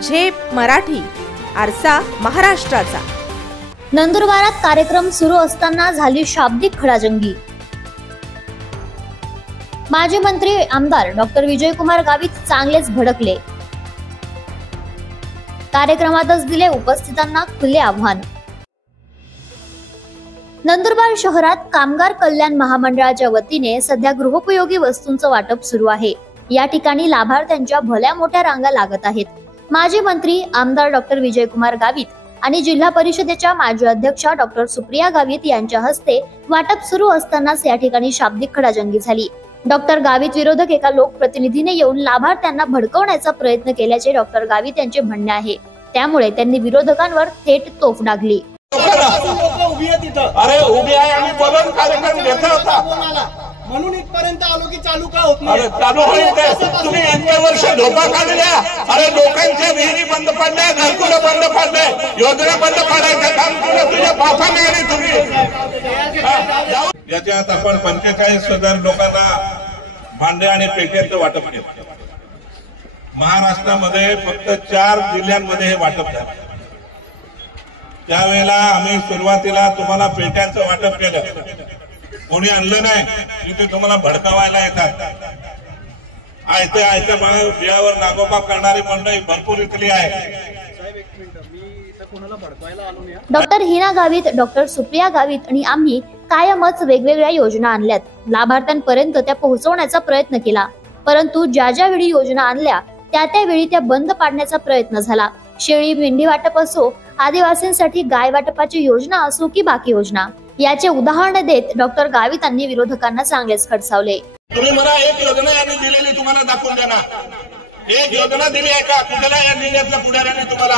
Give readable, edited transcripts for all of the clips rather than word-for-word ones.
झेप मराठी, आरसा महाराष्ट्राचा। नंदुरबारात कार्यक्रम सुरू असताना झाली शाब्दिक खडाजंगी। माजी मंत्री आमदार डॉक्टर विजयकुमार गावित चांगलेच भडकले। कार्यक्रमातच दिले उपस्थितांना खुले आव्हान। नंदुरबार शहरात कामगार कल्याण महामंडळाच्या वतीने सध्या गृहोपयोगी वस्तूंचं वाटप सुरू आहे। या ठिकाणी लाभार्थ्यांच्या भल्या मोठ्या रांगा लागत आहेत। माजी मंत्री आमदार डॉक्टर विजयकुमार गावित आणि जिल्हा परिषदेच्या माजी अध्यक्षा डॉक्टर सुप्रिया गावित यांच्या हस्ते वाटप सुरू असतानाच या ठिकाणी शाब्दिक खडाजंगी झाली। डॉक्टर गावित विरोधक एका लोकप्रतिनिधीने येऊन लाभार्थ्यांना भडकवण्याचा प्रयत्न केल्याचे डॉक्टर गावित यांचे म्हणणे आहे। त्यामुळे त्यांनी विरोधकांवर थेट तोफ डागली। अरे उभी आहे आम्ही बोलून कार्यक्रम घेतला होता म्हणून इथपर्यंत आलो की चालू का होत नाही? चालू होईल। तुम्ही इतके वर्ष धोका काढल्या। अरे लोकांच्या विहिरी बंद पडल्या, घरकुलं बंद पडले, योजना बंद पाडायचं काम तुझ्या बापाने आणि तुम्ही। याच्यात आपण 45,000 लोकांना भांडे आणि पेट्यांचं वाटप केलं। महाराष्ट्रामध्ये फक्त 4 जिल्ह्यांमध्ये हे वाटप झालं। त्यावेळेला आम्ही सुरुवातीला तुम्हाला पेट्यांचं वाटप केलं, कोणी आणलं नाही। तिथे तुम्हाला भडकावायला येतात। आयत्या बियावर नागोबा करणारी मंडळी भरपूर इथली आहे। डॉक्टर हिना गावित, डॉक्टर सुप्रिया गावित आणि आम्ही कायमच वेगवेगळ्या योजना आणल्यात। लाभार्थ्यांपर्यंत त्या पोहोचवण्याचा प्रयत्न केला, परंतु ज्या वेळी योजना आणल्या त्यावेळी त्या बंद पाडण्याचा प्रयत्न झाला। शेळी मेंढी वाटप असो, आदिवासींसाठी गाय वाटपाची योजना असो की बाकी योजना, याचे उदाहरण देत डॉक्टर गावितांनी विरोधकांना चांगलेच खडसावले। तुम्ही मला एक योजना यांनी दिलेली तुम्हाला दाखवून द्या ना। एक योजना दिली आहे का कुठला या जिल्ह्यातल्या पुढाऱ्यांनी तुम्हाला?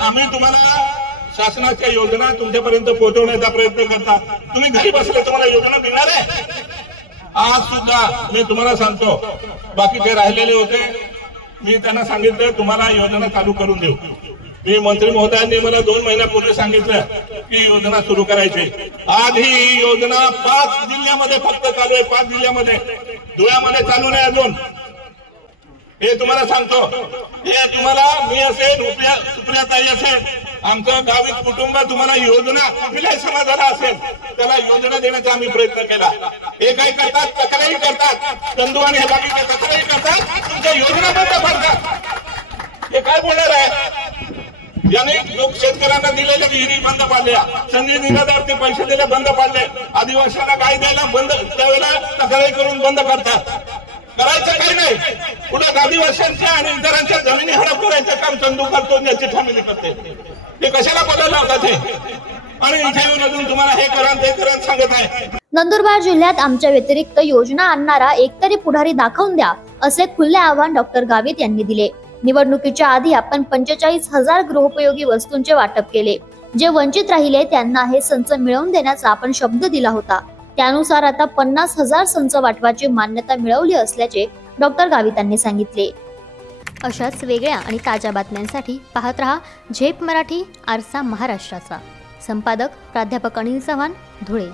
आम्ही तुम्हाला शासनाच्या योजना तुमच्यापर्यंत पोहोचवण्याचा प्रयत्न करता। तुम्ही घरी बसले तुम्हाला योजना मिळणार आहे? आज सुद्धा मी तुम्हाला सांगतो, बाकीचे राहिलेले होते, मी त्यांना सांगितलं तुम्हाला योजना चालू करून देऊ। मी मंत्री महोदयांनी मला 2 महिन्यापूर्वी सांगितलं की योजना सुरू करायची। आज ही योजना 5 जिल्ह्यामध्ये फक्त चालू आहे। 5 जिल्ह्यामध्ये, धुळ्यामध्ये चालू नाही अजून। हे तुम्हाला सांगतो, हे तुम्हाला मी असेल, सुप्रियाताई असेल, आमचं गावित कुटुंब तुम्हाला योजना कुठल्याही समाजाला असेल त्याला योजना देण्याचा आम्ही प्रयत्न केला। हे काय करतात? तक्रारी करतात, चंदू आणि हे बाकीचे तक्रारी करतात, तुमच्या योजना बंद पडतात। हे काय बोलणार आहे? याने लोक शेतकऱ्यांना दिलेल्या विहिरी बंद पाडल्या, संधी निराधारचे पैसे दिले बंद पाडले, आदिवासींना काय द्यायला बंद, त्यावेळेला तक्रारी करून बंद करतात। करायचं काही नाही, पुढे आदिवासींच्या आणि इतरांच्या जमिनी हडप करायचं काम चंदू करतो, याची फॅमिली करते। ते कशाला बदलला होता ते? आणि इथे येऊन अजून तुम्हाला हे करा ते करा सांगत आहे। नंदुरबार जिल्ह्यात आमच्या व्यतिरिक्त योजना आणणारा एकतरी पुढारी दाखवून द्या, असे खुले आव्हान डॉक्टर गावित यांनी दिले। निवडणुकीच्या आधी आपण 45,000 गृहोपयोगी वस्तूंचे वाटप केले। जे वंचित राहिले त्यांना हे संच मिळवून देण्याचा आपण शब्द दिला होता। त्यानुसार आता 50,000 संच वाटपाची मान्यता मिळवली असल्याचे डॉक्टर गावितांनी सांगितले। अशाच वेगळ्या आणि ताज्या बातम्यांसाठी पाहत रहा झेप मराठी, आरसा महाराष्ट्राचा। संपादक प्राध्यापक अनिल चव्हाण, धुळे।